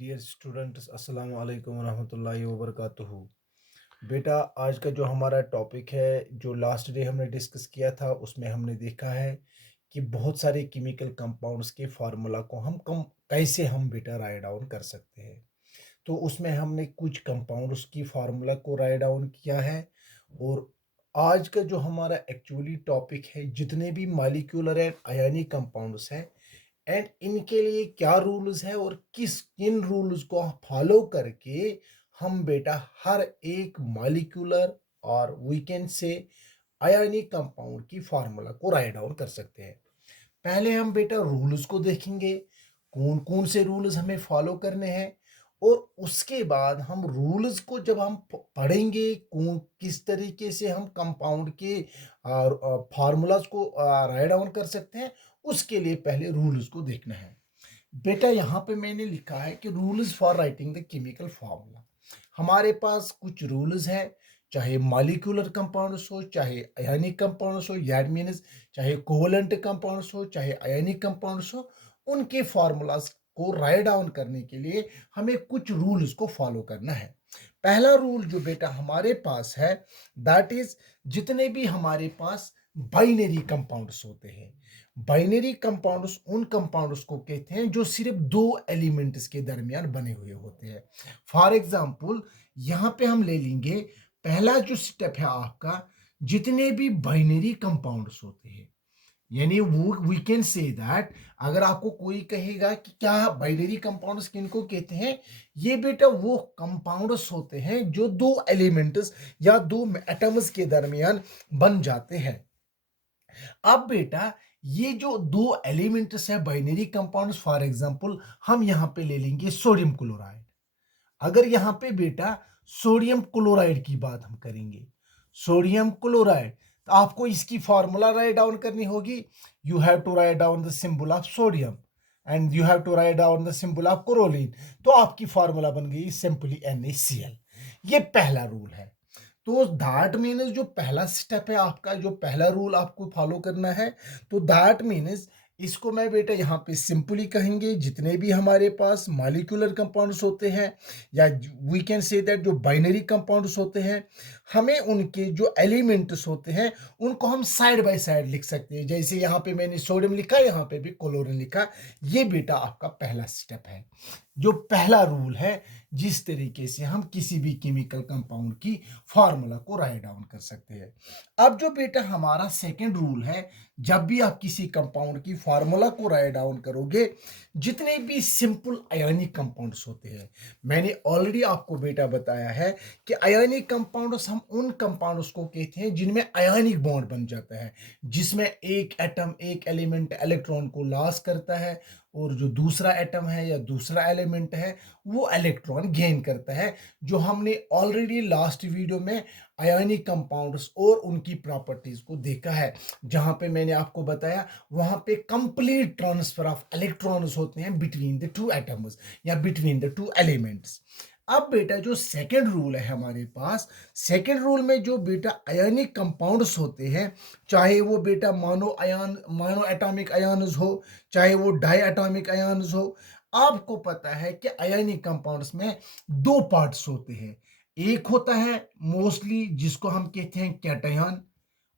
Dear students, अस्सलाम वालेकुम रहमतुल्लाहि व बरकातुहू। बेटा, आज का जो हमारा टॉपिक है, जो लास्ट डे हमने डिस्कस किया था, उसमें हमने देखा है कि बहुत सारे केमिकल कंपाउंड्स के फार्मूला को हम कम कैसे हम बेटा राइट डाउन कर सकते हैं। तो उसमें हमने कुछ कंपाउंड्स की फार्मूला को राइट डाउन किया है। और आज का जो हमारा एक्चुअली टॉपिक है, जितने भी मॉलिक्यूलर एंड आयनिक कंपाउंड्स हैं एंड इनके लिए क्या रूल्स है और किन रूल्स को फॉलो करके हम बेटा हर एक मॉलिक्यूलर और वीकेंड से आयनिक कंपाउंड की फार्मूला को राइट डाउन कर सकते हैं। पहले हम बेटा रूल्स को देखेंगे, कौन कौन से रूल्स हमें फॉलो करने हैं। और उसके बाद हम रूल्स को जब हम पढ़ेंगे, कौन किस तरीके से हम कंपाउंड के फार्मूलाज को राइट डाउन कर सकते हैं, उसके लिए पहले रूल्स को देखना है। बेटा, यहाँ पे मैंने लिखा है कि rules for writing the chemical formula. हमारे पास कुछ रूल्स हैं, चाहे मॉलिक्यूलर कंपाउंड्स हो, चाहे आयनिक कंपाउंड्स हो, यार मीन्स चाहे कोवलेंट कंपाउंड्स हो, चाहे आयनिक कंपाउंड्स हो, उनके फार्मूलाज को राइट डाउन करने के लिए हमें कुछ रूल्स को फॉलो करना है। पहला रूल जो बेटा हमारे पास है, दैट इज जितने भी हमारे पास बाइनरी कंपाउंड्स होते हैं। बाइनरी कंपाउंड्स उन कंपाउंड्स को कहते हैं जो सिर्फ दो एलिमेंट्स के दरमियान बने हुए होते हैं। फॉर एग्जांपल, यहां पे हम ले लेंगे पहला जो स्टेप है आपका, जितने भी बाइनरी कंपाउंड्स होते हैं, यानी वो वी कैन से दैट, अगर आपको कोई कहेगा कि क्या बाइनरी कंपाउंड्स किनको कहते हैं, ये बेटा वो कंपाउंड्स होते हैं जो दो एलिमेंट्स या दो एटम्स के दरमियान बन जाते हैं। अब बेटा, ये जो दो एलिमेंट्स है बाइनरी कंपाउंड्स, फॉर एग्जांपल हम यहां पे ले लेंगे सोडियम क्लोराइड। अगर यहाँ पे बेटा सोडियम क्लोराइड की बात हम करेंगे, सोडियम क्लोराइड, तो आपको इसकी फॉर्मूला राइट डाउन करनी होगी। You have to write down the symbol of sodium and you have to write down the symbol of chlorine. तो आपकी फॉर्मूला बन गई सिंपली NaCl। ये पहला रूल है। तो दैट मीन्स जो पहला स्टेप है आपका, जो पहला रूल आपको फॉलो करना है, तो दैट मीन्स इसको मैं बेटा यहाँ पे सिंपली कहेंगे, जितने भी हमारे पास मॉलिक्यूलर कंपाउंड्स होते हैं, या वी कैन से दैट जो बाइनरी कंपाउंड्स होते हैं, हमें उनके जो एलिमेंट्स होते हैं उनको हम साइड बाय साइड लिख सकते हैं। जैसे यहाँ पे मैंने सोडियम लिखा, यहाँ पे भी क्लोरीन लिखा। ये बेटा आपका पहला स्टेप है, जो पहला रूल है, जिस तरीके से हम किसी भी केमिकल कंपाउंड की फार्मूला को राइट डाउन कर सकते हैं। अब जो बेटा हमारा सेकंड रूल है, जब भी आप किसी कंपाउंड की फार्मूला को राइट डाउन करोगे, जितने भी सिंपल आयनिक कंपाउंड्स होते हैं, मैंने ऑलरेडी आपको बेटा बताया है कि आयनिक कंपाउंड्स हम उन कंपाउंड्स को कहते हैं जिनमें आयनिक बॉन्ड बन जाता है, जिसमें एक एटम, एक एलिमेंट इलेक्ट्रॉन को लॉस करता है और जो दूसरा एटम है या दूसरा एलिमेंट है वो इलेक्ट्रॉन गेन करता है, जो हमने ऑलरेडी लास्ट वीडियो में आयनिक कंपाउंड्स और उनकी प्रॉपर्टीज को देखा है, जहां पे मैंने आपको बताया वहां पे कंप्लीट ट्रांसफर ऑफ इलेक्ट्रॉन्स होते हैं बिटवीन द टू एटम्स या बिटवीन द टू एलिमेंट्स। अब बेटा जो सेकेंड रूल है हमारे पास, सेकेंड रूल में जो बेटा आयनिक कंपाउंड्स होते हैं, चाहे वो बेटा मानो एटॉमिक आयन्स हो, चाहे वो डाई एटॉमिक आयन्स हो, आपको पता है कि आयनिक कंपाउंड्स में दो पार्ट्स होते हैं। एक होता है मोस्टली जिसको हम कहते हैं कैटायन,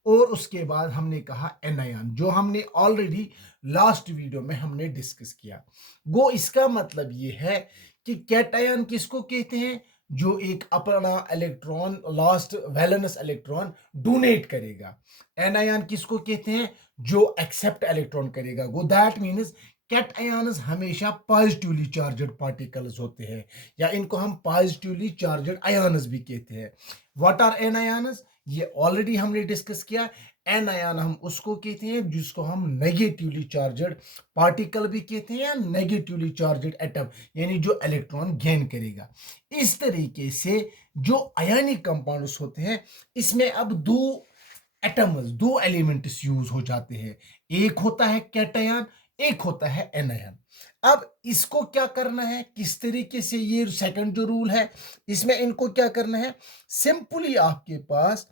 और उसके बाद हमने कहा एनायन, जो हमने ऑलरेडी लास्ट वीडियो में हमने डिस्कस किया। वो इसका मतलब ये है कि कैटायन किसको कहते हैं, जो एक अपना electron, last valence electron donate करेगा। एनायन किसको कहते हैं, जो एक्सेप्ट इलेक्ट्रॉन करेगा। वो दैट मीन्स कैटायंस हमेशा पॉजिटिवली चार्जड पार्टिकल्स होते हैं, या इनको हम पॉजिटिवली चार्जड आयन्स भी कहते हैं। व्हाट आर एनायंस, ये ऑलरेडी हमने डिस्कस किया। एनायन हम उसको कहते हैं जिसको हम नेगेटिवली चार्जड पार्टिकल भी कहते हैं, या नेगेटिवली चार्जड एटम, यानी जो इलेक्ट्रॉन गेन करेगा। इस तरीके से जो आयनिक कंपाउंड्स होते हैं, इसमें अब दो एटम्स, दो एलिमेंट्स यूज हो जाते हैं। एक होता है कैटायन, एक होता है एनायन। अब इसको क्या करना है, किस तरीके से, ये सेकंड जो रूल है, इसमें इनको क्या करना है, सिंपली आपके पास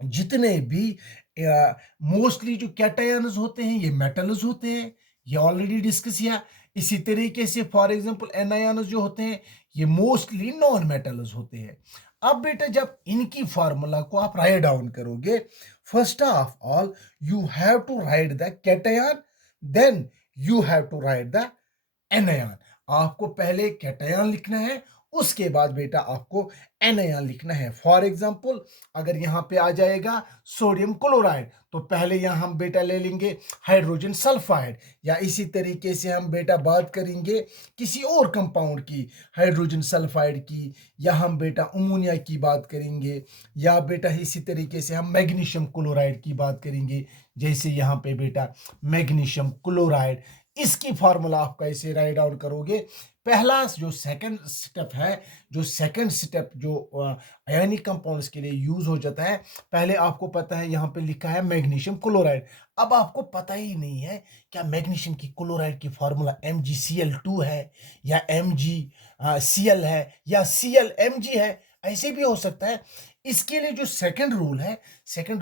जितने भी मोस्टली जो कैटायंस होते हैं ये मेटल्स होते हैं, ये ऑलरेडी डिस्कस किया। इसी तरीके से फॉर एग्जांपल एनायंस जो होते हैं ये मोस्टली नॉन मेटल्स होते हैं। अब बेटा जब इनकी फार्मूला को आप राइट डाउन करोगे, first of all you have to write the cation, then you have to write the anion. आपको पहले कैटायन लिखना है, उसके बाद बेटा आपको एनायन लिखना है। फॉर एग्जांपल अगर यहां पे आ जाएगा सोडियम क्लोराइड, तो पहले यहां हम बेटा ले लेंगे हाइड्रोजन सल्फाइड, या इसी तरीके से हम बेटा बात करेंगे किसी और कंपाउंड की, हाइड्रोजन सल्फाइड की, या हम बेटा अमोनिया की बात करेंगे, या बेटा इसी तरीके से हम मैग्नीशियम क्लोराइड की बात करेंगे। जैसे यहाँ पे बेटा मैग्नीशियम क्लोराइड, इसकी फार्मूला आप कैसे राइट डाउन करोगे? पहला जो सेकंड स्टेप है, जो आयनिक कंपाउंड्स के लिए यूज हो जाता है, पहले आपको पता है यहाँ पे लिखा है मैग्नीशियम क्लोराइड। अब आपको पता ही नहीं है क्या मैग्नीशियम की क्लोराइड की फार्मूला MgCl2 है, या MgCl है, या ClMg है, ऐसे भी हो सकता है। इसके लिए जो सेकंड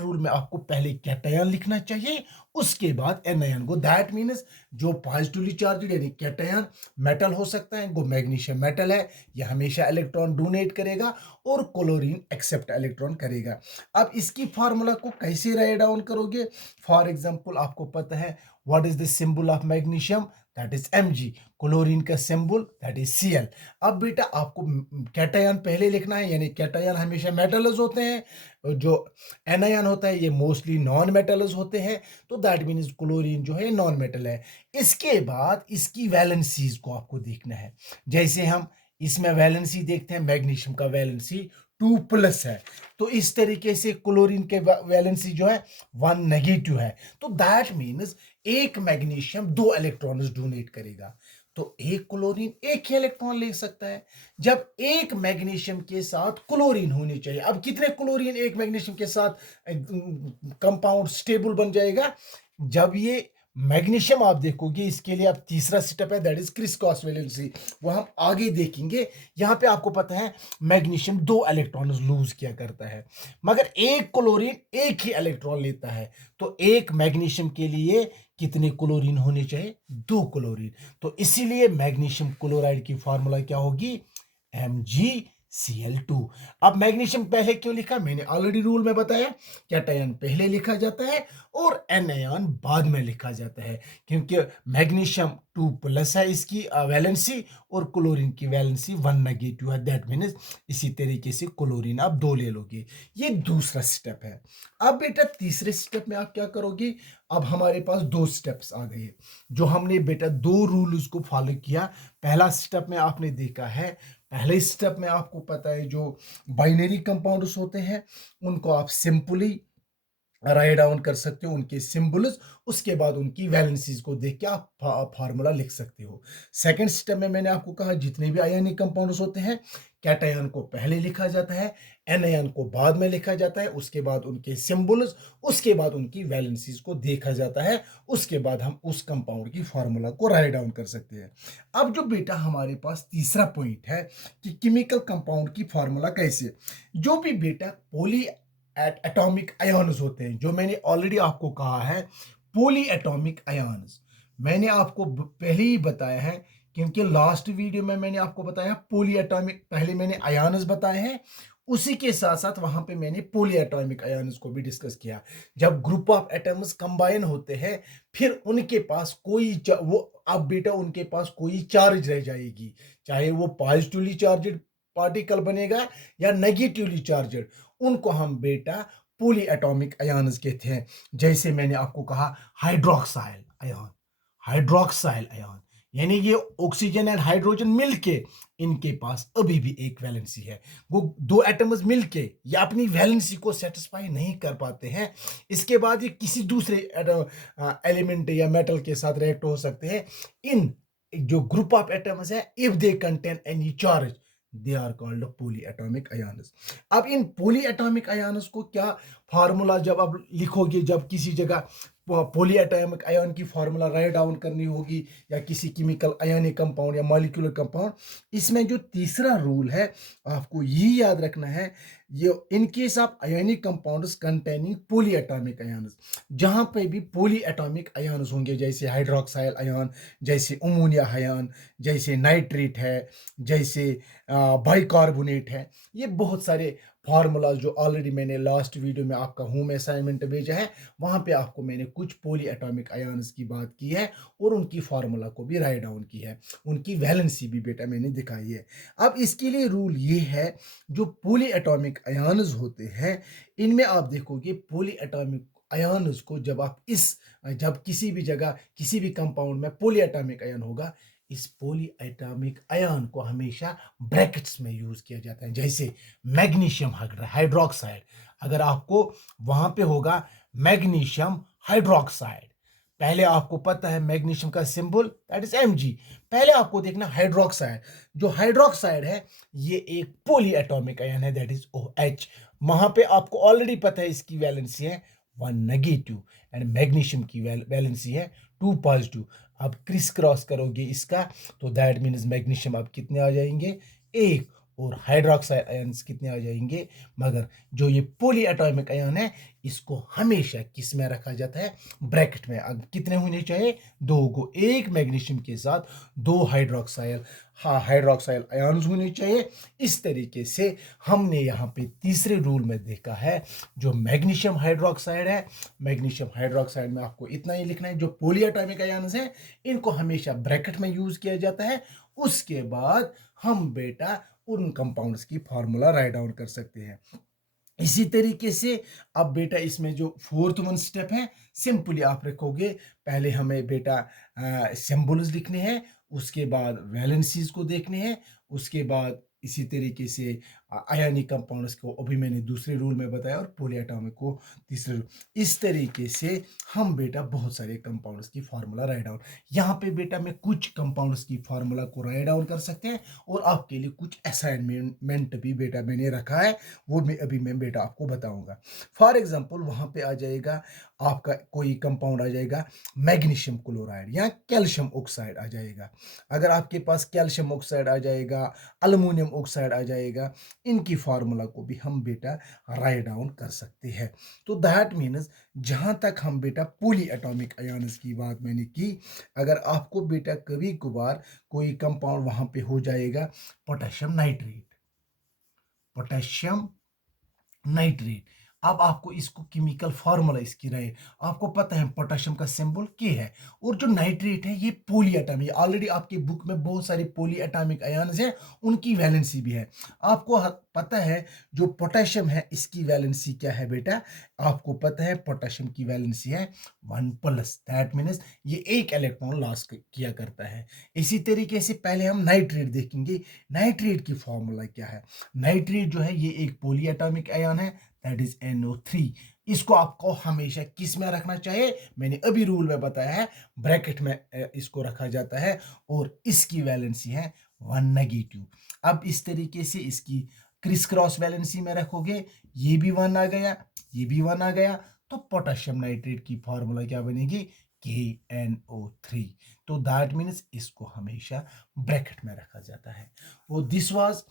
रूल में आपको पहले कैटायन लिखना चाहिए, उसके बाद एनायन को। दैट मीन्स जो पॉजिटिवली चार्ज यानी कैटायन मेटल हो सकता है, वो मैग्नीशियम मेटल है, यह हमेशा इलेक्ट्रॉन डोनेट करेगा और क्लोरीन एक्सेप्ट इलेक्ट्रॉन करेगा। अब इसकी फार्मूला को कैसे राइट डाउन करोगे? फॉर एग्जांपल आपको पता है what is the symbol of magnesium, that is Mg। Chlorine का सिंबल दैट इज Cl। अब बेटा आपको कैटायन पहले लिखना है, यानी कैटायन हमेशा मेटल्स होते हैं, जो एनायन होता है ये मोस्टली नॉन मेटल्स होते हैं, तो दैट मीन्स क्लोरीन जो है नॉन मेटल है। इसके बाद इसकी वैलेंसीज को आपको देखना है। जैसे हम इसमें वैलेंसी देखते हैं, मैग्नीशियम का वैलेंसी 2+ है, तो इस तरीके से क्लोरीन के वैलेंसी जो है 1 नेगेटिव है। तो दैट मीन्स एक मैग्नीशियम 2 इलेक्ट्रॉन्स डोनेट करेगा, तो एक क्लोरीन एक ही इलेक्ट्रॉन ले सकता है। जब एक मैग्नीशियम के साथ क्लोरीन होनी चाहिए, अब कितने क्लोरीन एक मैग्नीशियम के साथ कंपाउंड स्टेबल बन जाएगा? जब ये मैग्नीशियम आप देखोगे, इसके लिए अब तीसरा स्टेप है that is criss cross valency, वो हम आगे देखेंगे। यहां पे आपको पता है मैग्नीशियम 2 इलेक्ट्रॉन लूज किया करता है, मगर एक क्लोरीन एक ही इलेक्ट्रॉन लेता है। तो एक मैग्नीशियम के लिए कितने क्लोरीन होने चाहिए? 2 क्लोरीन। तो इसीलिए मैग्नीशियम क्लोराइड की फार्मूला क्या होगी? MgCl2। अब मैग्नीशियम पहले क्यों लिखा? मैंने ऑलरेडी रूल में बताया, कैटायन पहले लिखा जाता है और एनायन बाद में लिखा जाता है, क्योंकि मैग्नीशियम 2+ है इसकी वैलेंसी, और क्लोरीन की वैलेंसी 1 नेगेटिव है। दैट मीन्स इसी तरीके से क्लोरीन आप 2 ले लोगे। ये दूसरा स्टेप है। अब बेटा तीसरे स्टेप में आप क्या करोगे? अब हमारे पास 2 स्टेप्स आ गए, जो हमने बेटा 2 रूल्स को फॉलो किया। पहला स्टेप में आपने देखा है, पहले स्टेप में आपको पता है जो बाइनरी कंपाउंड्स होते हैं उनको आप सिंपली राइट डाउन कर सकते हो, उनके सिंबल्स, उसके बाद उनकी वैलेंसीज को देख के आप फार्मूला लिख सकते हो। सेकंड स्टेप में मैंने आपको कहा जितने भी आयनिक कंपाउंड्स होते हैं, कैटायन को पहले लिखा जाता है, एनायन को बाद में लिखा जाता है, उसके बाद उनके सिंबल्स, उसके बाद उनकी वैलेंसीज को देखा जाता है, उसके बाद हम उस कंपाउंड की फार्मूला को राइट डाउन कर सकते हैं। अब जो बेटा हमारे पास तीसरा पॉइंट है कि केमिकल कंपाउंड की फार्मूला कैसे, जो भी बेटा पॉली एटॉमिक आयन्स होते हैं, जो मैंने ऑलरेडी आपको कहा है पॉली एटॉमिक आयन्स, मैंने आपको पहले ही बताया है, क्योंकि लास्ट वीडियो में मैंने आपको बताया पॉली एटॉमिक, पहले मैंने आयन्स बताए हैं, उसी के साथ साथ वहां पे मैंने पॉली एटॉमिक आयन्स को भी डिस्कस किया। जब ग्रुप ऑफ एटम्स कंबाइन होते हैं, फिर उनके पास कोई वो अब बेटा उनके पास कोई चार्ज रह जाएगी, चाहे वो पॉजिटिवली चार्जड पार्टिकल बनेगा या नेगेटिवली चार्जड, उनको हम बेटा पॉली एटॉमिक आयन्स कहते हैं। जैसे मैंने आपको कहा हाइड्रोक्साइल आयन, यानी ये ऑक्सीजन एंड हाइड्रोजन मिलके इनके पास अभी भी एक वैलेंसी है। वो 2 एटम्स मिलके ये अपनी वैलेंसी को सेटिस्फाई नहीं कर पाते हैं, इसके बाद ये किसी दूसरे एलिमेंट या मेटल के साथ रिएक्ट हो सकते हैं। इन जो ग्रुप ऑफ एटम्स है, if they contain any charge, they are called polyatomic ions. अब इन पॉली एटॉमिक आयन्स को क्या फार्मूला जब आप लिखोगे, जब किसी जगह पॉली एटॉमिक आयन की फार्मूला राइट डाउन करनी होगी, या किसी केमिकल आयनिक कंपाउंड या मॉलिक्यूलर कंपाउंड, इसमें जो तीसरा रूल है आपको ये याद रखना है, ये in case of ionic compounds containing poly atomic ions, जहां पे भी पॉली एटॉमिक आयन्स होंगे, जैसे हाइड्रोक्साइल आयन, जैसे अमोनिया आयन, जैसे नाइट्रेट है, जैसे बाइकार्बोनेट है, ये बहुत सारे फार्मूलाज जो ऑलरेडी मैंने लास्ट वीडियो में आपका होम असाइनमेंट भेजा है, वहां पे आपको मैंने कुछ पॉली एटॉमिक आयन्स की बात की है और उनकी फार्मूला को भी राइट डाउन की है, उनकी वैलेंसी भी बेटा मैंने दिखाई है। अब इसके लिए रूल ये है, जो पॉली एटॉमिक आयन्स होते हैं, इनमें आप देखोगे पॉली एटॉमिक आयन्स को जब किसी भी जगह किसी भी कंपाउंड में पॉली एटॉमिक आयन होगा, इस पॉली एटॉमिक आयन को हमेशा ब्रैकेट्स में यूज किया जाता है। जैसे मैग्नीशियम हाइड्रोक्साइड, अगर आपको वहां पे होगा मैग्नीशियम हाइड्रोक्साइड, पहले आपको पता है मैग्नीशियम का सिंबल दैट इज Mg, पहले आपको देखना हाइड्रोक्साइड, जो हाइड्रोक्साइड है ये एक पॉली एटॉमिक आयन है दैट इज OH, वहां पे आपको ऑलरेडी पता है इसकी वैलेंसी है 1 नेगेटिव एंड मैग्नीशियम की वैलेंसी है 2 पॉजिटिव। अब क्रिस क्रॉस करोगे इसका, तो दैट मीन्स मैग्नीशियम अब कितने आ जाएंगे, एक, और हाइड्रोक्साइड आयन्स कितने आ जाएंगे। मगर जो ये पॉली एटॉमिक आयन है, इसको हमेशा किस में रखा जाता है, ब्रैकेट में। अब कितने होने चाहिए, दो को, एक मैग्नीशियम के साथ दो हाइड्रोक्साइल आयन्स होने चाहिए। इस तरीके से हमने यहाँ पे तीसरे रूल में देखा है, जो मैग्नीशियम हाइड्रोक्साइड है, मैग्नीशियम हाइड्रोक्साइड में आपको इतना ही लिखना है, जो पॉली एटॉमिक आयन्स हैं इनको हमेशा ब्रैकेट में यूज किया जाता है। उसके बाद हम बेटा उन कंपाउंड्स की फार्मूला राइट डाउन कर सकते हैं। इसी तरीके से अब बेटा इसमें जो फोर्थ वन स्टेप है, सिंपली आप रखोगे, पहले हमें बेटा सिंबल्स लिखने हैं, उसके बाद वैलेंसीज को देखने हैं, उसके बाद इसी तरीके से आयनिक कंपाउंड्स को अभी मैंने दूसरे रूल में बताया, और पॉली एटॉमिक को तीसरे रूल। इस तरीके से हम बेटा बहुत सारे कंपाउंड्स की फार्मूला राइट डाउन, यहाँ पे बेटा मैं कुछ कंपाउंड्स की फार्मूला को राइट डाउन कर सकते हैं, और आपके लिए कुछ असाइनमेंट भी बेटा मैंने रखा है, वो मैं बेटा आपको बताऊंगा। फॉर एग्जांपल वहां पे आ जाएगा आपका कोई कंपाउंड आ जाएगा मैग्नीशियम क्लोराइड या कैल्शियम ऑक्साइड आ जाएगा। अगर आपके पास कैल्शियम ऑक्साइड आ जाएगा, अल्युमिनियम ऑक्साइड आ जाएगा, इनकी फार्मूला को भी हम बेटा राइट डाउन कर सकते हैं। तो दैट मीन्स जहां तक हम बेटा पॉली एटॉमिक आयन्स की बात मैंने की, अगर आपको बेटा कभी कभार कोई कंपाउंड वहां पे हो जाएगा पोटेशियम नाइट्रेट, पोटेशियम नाइट्रेट, अब आपको इसको केमिकल फार्मूला इसकी रहे, आपको पता है पोटेशियम का सिंबल के है, और जो नाइट्रेट है ये पॉली एटॉमिक, ऑलरेडी आपकी बुक में बहुत सारी पॉली एटॉमिक आयन्स हैं, उनकी वैलेंसी भी है। आपको पता है जो पोटेशियम है इसकी वैलेंसी क्या है बेटा, आपको पता है पोटेशियम की वैलेंसी है 1+, दैट मीन्स ये एक इलेक्ट्रॉन लॉस किया करता है। इसी तरीके से पहले हम नाइट्रेट देखेंगे, नाइट्रेट की फार्मूला क्या है। नाइट्रेट जो है ये एक पॉली एटॉमिक आयन है दैट इज NO3, इसको आपको हमेशा किस में रखना चाहिए, मैंने अभी रूल में बताया है, ब्रैकेट में इसको रखा जाता है, और इसकी वैलेंसी है 1 नेगेटिव। अब इस तरीके से इसकी क्रिस क्रॉस वैलेंसी में रखोगे, ये भी 1 आ गया, ये भी 1 आ गया, तो पोटेशियम नाइट्रेट की फार्मूला क्या बनेगी, KNO3। तो दैट मीन्स इसको हमेशा ब्रैकेट में रखा जाता है। वो दिस वाज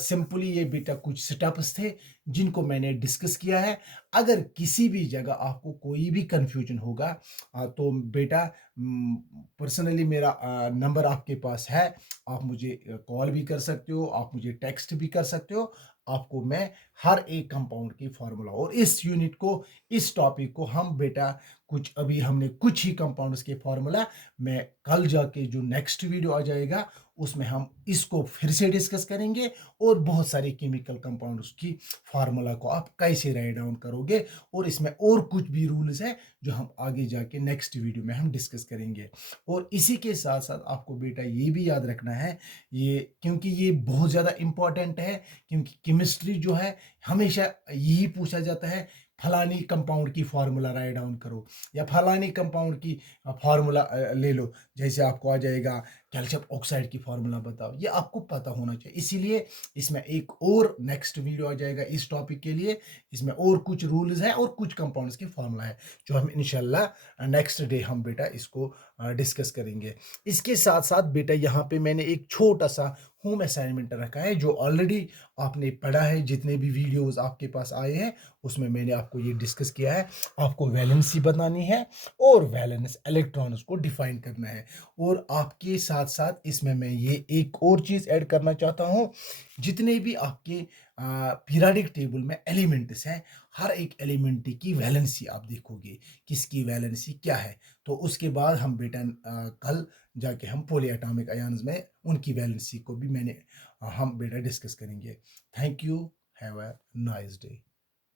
सिंपली, ये बेटा कुछ स्टेप्स थे जिनको मैंने डिस्कस किया है। अगर किसी भी जगह आपको कोई भी कंफ्यूजन होगा तो बेटा पर्सनली मेरा नंबर आपके पास है, आप मुझे कॉल भी कर सकते हो, आप मुझे टेक्स्ट भी कर सकते हो, आपको मैं हर एक कंपाउंड की फार्मूला, और इस यूनिट को, इस टॉपिक को हम बेटा अभी हमने कुछ ही कंपाउंड्स के फार्मूला, मैं कल जाके जो नेक्स्ट वीडियो आ जाएगा उसमें हम इसको फिर से डिस्कस करेंगे, और बहुत सारे केमिकल कंपाउंड्स की फार्मूला को आप कैसे राइट डाउन करोगे, और इसमें और कुछ भी रूल्स हैं जो हम आगे जाके नेक्स्ट वीडियो में हम डिस्कस करेंगे। और इसी के साथ साथ आपको बेटा ये भी याद रखना है, ये क्योंकि ये बहुत ज़्यादा इंपॉर्टेंट है, क्योंकि केमिस्ट्री जो है हमेशा यही पूछा जाता है फलानी कंपाउंड की फार्मूला राइट डाउन करो या फलानी कंपाउंड की फार्मूला ले लो, जैसे आपको आ जाएगा कैल्शियम ऑक्साइड की फार्मूला बताओ, ये आपको पता होना चाहिए। इसीलिए इसमें एक और नेक्स्ट वीडियो आ जाएगा इस टॉपिक के लिए, इसमें और कुछ रूल्स हैं और कुछ कंपाउंड्स की फार्मूला है जो हम इंशाल्लाह नेक्स्ट डे हम बेटा इसको डिस्कस करेंगे। इसके साथ साथ बेटा यहाँ पे मैंने एक छोटा सा होम असाइनमेंट रखा है जो ऑलरेडी आपने पढ़ा है, जितने भी वीडियोस आपके पास आए हैं उसमें मैंने आपको ये डिस्कस किया है। आपको वैलेंसी बनानी है और वैलेंस इलेक्ट्रॉन्स को डिफाइन करना है। और आपके साथ साथ इसमें मैं ये एक और चीज़ ऐड करना चाहता हूँ, जितने भी आपके पीरियोडिक टेबल में एलिमेंट्स हैं, हर एक एलिमेंट की वैलेंसी आप देखोगे किसकी वैलेंसी क्या है। तो उसके बाद हम बेटा कल जाके हम पॉली एटॉमिक आयन्स में उनकी वैलेंसी को भी हम बेटा डिस्कस करेंगे। Thank you, have a nice day.